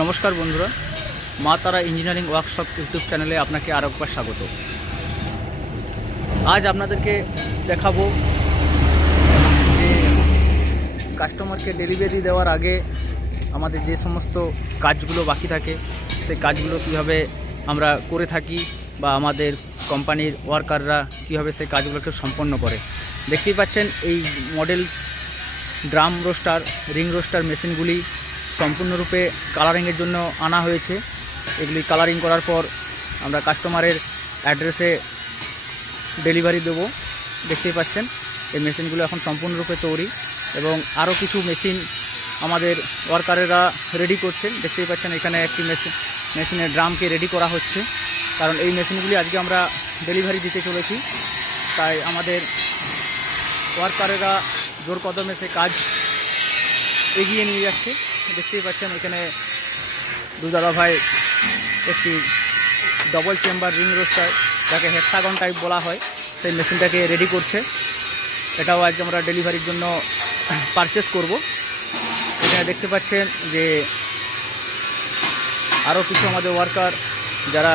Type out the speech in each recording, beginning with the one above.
নমস্কার বন্ধুরা, মা তারা ইঞ্জিনিয়ারিং ওয়ার্কশপ ইউটিউব চ্যানেলে আপনাকে আরও একবার স্বাগত। আজ আপনাদেরকে দেখাবো যে কাস্টমারকে ডেলিভারি দেওয়ার আগে আমাদের যে সমস্ত কাজগুলো বাকি থাকে, সেই কাজগুলো কীভাবে আমরা করে থাকি বা আমাদের কোম্পানির ওয়ার্কাররা কীভাবে সেই কাজগুলোকে সম্পন্ন করে। দেখতেই পাচ্ছেন এই model drum roaster ring roaster মেশিনগুলি সম্পূর্ণরূপে কালারিংয়ের জন্য আনা হয়েছে। এগুলি কালারিং করার পর আমরা কাস্টমারের অ্যাড্রেসে ডেলিভারি দেবো। দেখতেই পাচ্ছেন, এই মেশিনগুলো এখন সম্পূর্ণরূপে তৈরি এবং আরও কিছু মেশিন আমাদের ওয়ার্কারেরা রেডি করছেন। দেখতেই পাচ্ছেন, এখানে একটি মেশিন মেশিনের ড্রামকে রেডি করা হচ্ছে। কারণ এই মেশিনগুলি আজকে আমরা ডেলিভারি দিতে চলেছি। তাই আমাদের ওয়ার্কারেরা জোর কদমে সে কাজ এগিয়ে নিয়ে যাচ্ছে। দেখতেই পাচ্ছেন, এখানে দু দাদা ভাই একটি ডবল চেম্বার রিং রোস্টার যাকে হেক্সাগন টাইপ বলা হয়, সেই মেশিনটাকে রেডি করছে। এটাও আজ আমরা ডেলিভারির জন্য পারচেস করব। এখানে দেখতে পাচ্ছেন যে আরও কিছু আমাদের ওয়ার্কার যারা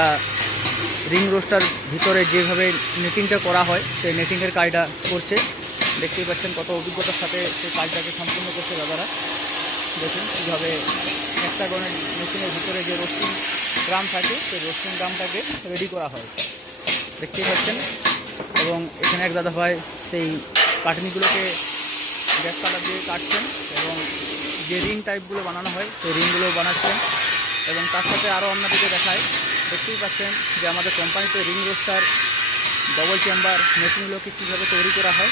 রিং রোস্টার ভিতরে যেভাবে নেটিংটা করা হয়, সেই নেটিংয়ের কাজটা করছে। দেখতেই পাচ্ছেন কত অভিজ্ঞতার সাথে সেই কাজটাকে সম্পূর্ণ করছে দাদারা। দেখুন কীভাবে একটা হেক্সাগনের মেশিনের ভিতরে যে রোস্টিং ড্রাম থাকে, সেই রোস্টিং ড্রামটাকে রেডি করা হয়। দেখতেই পাচ্ছেন? এবং এখানে এক দাদা ভাই সেই কাটনিগুলোকে গ্যাস কাটার দিয়ে কাটছেন এবং যে রিং টাইপগুলো বানানো হয়, সেই রিংগুলো বানাচ্ছেন এবং তার সাথে আরও অন্যদিকে দেখায়, দেখতেই পাচ্ছেন যে আমাদের কোম্পানিতে রিং রোস্টার ডবল চেম্বার মেশিনগুলোকে কীভাবে তৈরি করা হয়,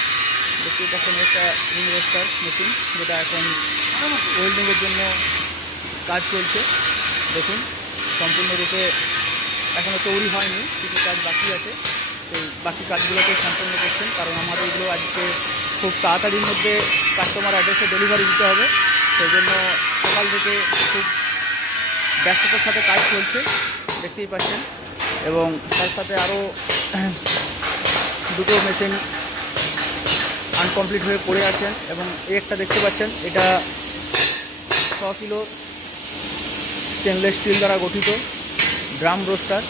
দেখতেই পাচ্ছেন একটা রিং রোস্টার মেশিন যেটা এখন ওয়েল্ডিংয়ের জন্য কাজ চলছে। দেখুন, সম্পূর্ণরূপে এখনও তৈরি হয়নি, কিছু কাজ বাকি আছে। সেই বাকি কাজগুলোকে সম্পূর্ণ করছেন, কারণ আমাদের এগুলো আজকে খুব তাড়াতাড়ির মধ্যে কাস্টমার অ্যাড্রেসে ডেলিভারি দিতে হবে। সেই জন্য সকাল থেকে খুব ব্যস্ততার সাথে কাজ চলছে, দেখতেই পাচ্ছেন। এবং তার সাথে আরও দুটো মেশিন আনকমপ্লিট হয়ে পড়ে আছেন এবং এই একটা দেখতে পাচ্ছেন, এটা ছ কিলো স্টেনলেস স্টিল দ্বারা গঠিত ড্রাম রোস্টার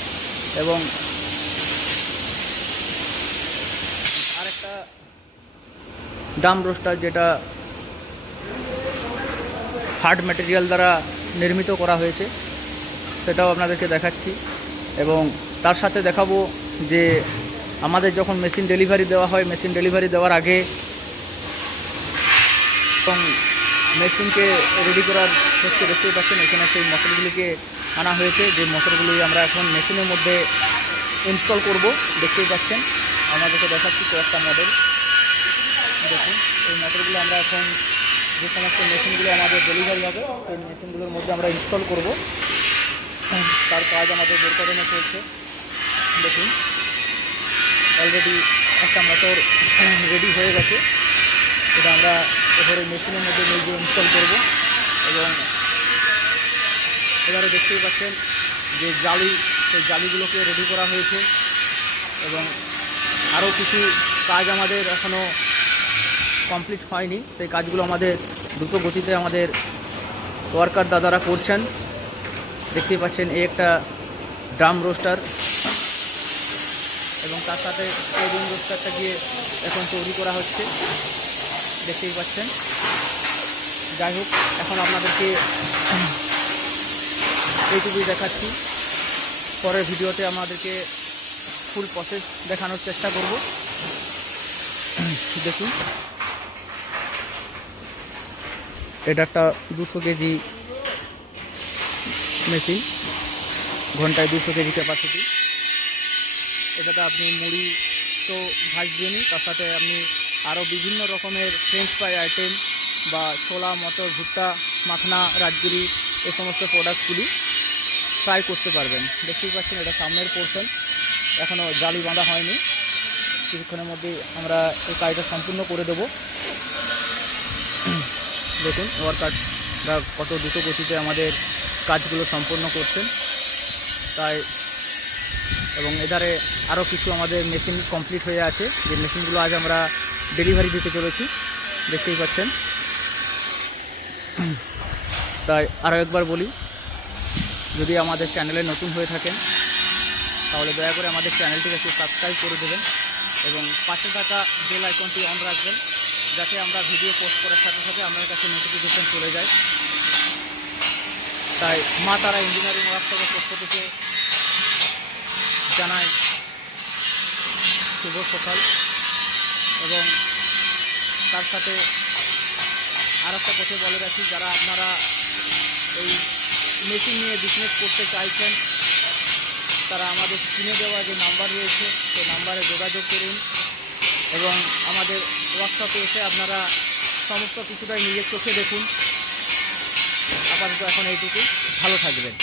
এবং আরেকটা ড্রাম রোস্টার যেটা হার্ড ম্যাটেরিয়াল দ্বারা নির্মিত করা হয়েছে, সেটাও আপনাদেরকে দেখাচ্ছি এবং তার সাথে দেখাবো যে আমাদের যখন মেশিন ডেলিভারি দেওয়া হয় মেশিন ডেলিভারি দেওয়ার আগে এবং মেশিনকে রেডি করার ক্ষেত্রে দেখতেই পাচ্ছেন। এখানে সেই মোটরগুলিকে আনা হয়েছে। যে মোটরগুলি আমরা এখন মেশিনের মধ্যে ইনস্টল করব, দেখতেই পাচ্ছেন। আমাদেরকে দেখাচ্ছি কয়েকটা মডেল দেখুন, এই মোটরগুলো আমরা এখন যে সমস্ত মেশিনগুলো আমাদের ডেলিভারি হবে, সেই মেশিনগুলোর মধ্যে আমরা ইনস্টল করব। তার কাজ আমাদের বের চলছে দেখুন অলরেডি একটা মোটর রেডি হয়ে গেছে। এটা আমরা এবারে মেশিনের মধ্যে গিয়ে ইনস্টল করব। এবং এবারে দেখতেই পাচ্ছেন যে জালি, সেই জালিগুলোকে রেডি করা হয়েছে এবং আরও কিছু কাজ আমাদের এখনও কমপ্লিট হয়নি। সেই কাজগুলো আমাদের দ্রুত গতিতে আমাদের ওয়ার্কার দাদারা করছেন। দেখতেই পাচ্ছেন এই একটা ড্রাম রোস্টার এবং তার সাথে এই রুম রোস্টারটা দিয়ে এখন তৈরি করা হচ্ছে। দেখতেই পাচ্ছেন। যাই হোক, এখন আপনাদেরকে এইটুকুই দেখাচ্ছি। পরের ভিডিওতে আমাদেরকে ফুল প্রসেস দেখানোর চেষ্টা করব। দেখুন। এটা একটা দুশো কেজি মেশিন ঘন্টায় দুশো কেজি ক্যাপাসিটি এটাতে আপনি মুড়ি তো ভাজবেনই, তার সাথে আপনি আরও বিভিন্ন রকমের ফ্রেঞ্চ ফ্রাই আইটেম বা ছোলা, মটর, ভুট্টা, মাখনা, রাজগিরি, এ সমস্ত প্রোডাক্টগুলি ফ্রাই করতে পারবেন। দেখতেই পাচ্ছেন এটা সামনের পোর্শন এখনও জালি বাঁধা হয়নি। কিছুক্ষণের মধ্যে আমরা এই কাজটা সম্পূর্ণ করে দেব। দেখুন ওয়ার্কাররা কত দ্রুত গতিতে আমাদের কাজগুলো সম্পন্ন করছেন। তাই, এবং এধারে আরও কিছু আমাদের মেশিন কমপ্লিট হয়ে আছে। যে মেশিনগুলো আজ আমরা ডেলিভারি দিতে চলেছি, দেখতেই পাচ্ছেন। তাই আরও একবার বলি, যদি আমাদের চ্যানেলে নতুন হয়ে থাকেন, তাহলে দয়া করে আমাদের চ্যানেলটিকে একটু সাবস্ক্রাইব করে দেবেন এবং পাশে থাকা বেল আইকনটি অন রাখবেন, যাতে আমরা ভিডিও পোস্ট করার সাথে সাথে আপনার কাছে নোটিফিকেশন চলে যায়। তাই মা তারা ইঞ্জিনিয়ারিং ওয়ার্কশপের পক্ষ থেকে জানায় শুভ সকাল। এবং তার সাথে আর একটা কথা বলে রাখি, যারা আপনারা এই মেশিন নিয়ে বিজনেস করতে চাইছেন, তারা আমাদের স্ক্রিনে দেওয়া যে নাম্বার রয়েছে সেই নাম্বারে যোগাযোগ করুন এবং আমাদের ওয়ার্কশপে এসে আপনারা সমস্ত কিছুটাই নিজের চোখে দেখুন। আপাতত এখন এইটুকু ভালো থাকবেন।